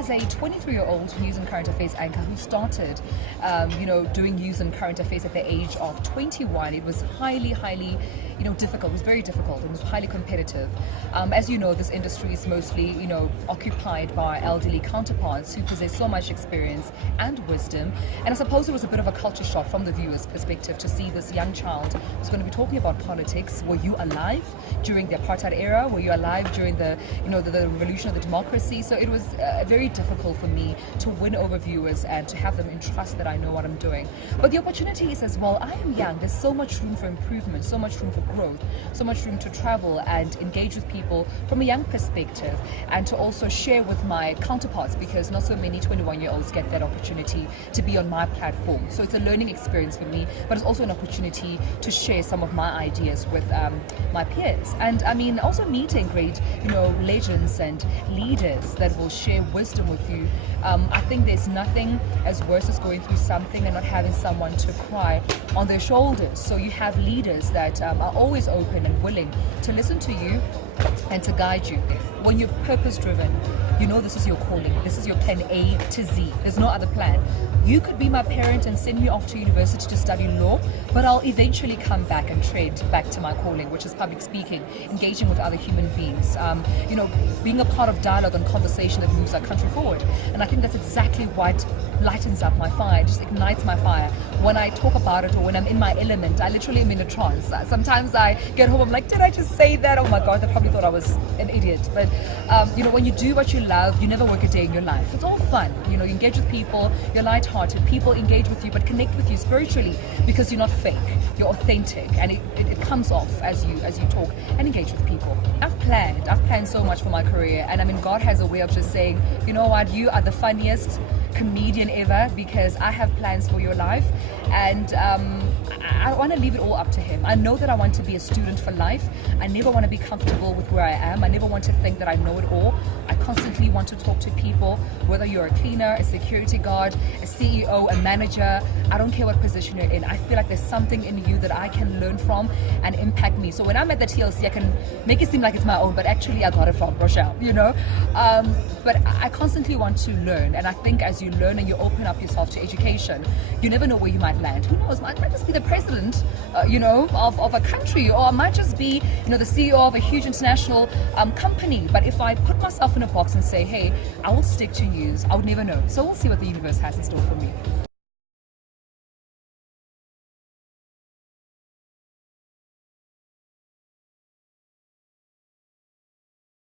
as a 23-year-old news and current affairs anchor who started, doing news and current affairs at the age of 21, it was highly, difficult. It was very difficult. It was highly competitive. As you know, this industry is mostly, occupied by elderly counterparts who possess so much experience and wisdom. And I suppose it was a bit of a culture shock from the viewer's perspective to see this young child who's going to be talking about politics. Were you alive during the apartheid era? Were you alive during the revolution of the democracy? So it was very difficult for me to win over viewers and to have them entrust that I know what I'm doing. But the opportunity is as well, I am young. There's so much room for improvement, so much room for growth, so much room to travel and engage with people from a young perspective, and to also share with my counterparts, because not so many 21-year-olds get that opportunity to be on my platform. So it's a learning experience for me, but it's also an opportunity to share some of my ideas with my peers. And I mean, also meeting great, legends and leaders that will share wisdom with you. I think there's nothing as worse as going through something and not having someone to cry on their shoulders. So you have leaders that are always open and willing to listen to you and to guide you. When you're purpose driven, you know this is your calling, this is your plan A to Z, there's no other plan. You could be my parent and send me off to university to study law, but I'll eventually come back and tread back to my calling, which is public speaking, engaging with other human beings, being a part of dialogue and conversation that moves our country forward. And I think that's exactly what lightens up my fire, just ignites my fire. When I talk about it or when I'm in my element, I literally am in a trance. Sometimes I get home, I'm like, did I just say that? Oh my God, they probably thought I was an idiot. But when you do what you love, you never work a day in your life. It's all fun. You engage with people, you're lighthearted, people engage with you, but connect with you spiritually, because you're not fake, you're authentic, and it comes off as you talk and engage with people. I've planned so much for my career, and I mean, God has a way of just saying, you know what, you are the funniest comedian ever, because I have plans for your life, and I want to leave it all up to Him. I know that I want to be a student for life. I never want to be comfortable with where I am. I never want to think that I know it all. I constantly want to talk to people, whether you're a cleaner, a security guard, a CEO, a manager. I don't care what position you're in. I feel like there's something in you that I can learn from and impact me. So when I'm at the TLC, I can make it seem like it's my own, but actually I got it from Rochelle, But I constantly want to learn, and I think as you learn and you open up yourself to education, you never know where you might land. Who knows? I might just be the president, of a country, or I might just be, the CEO of a huge international company. But if I put myself in a box and say, hey, I will stick to news, I would never know. So we'll see what the universe has in store for me.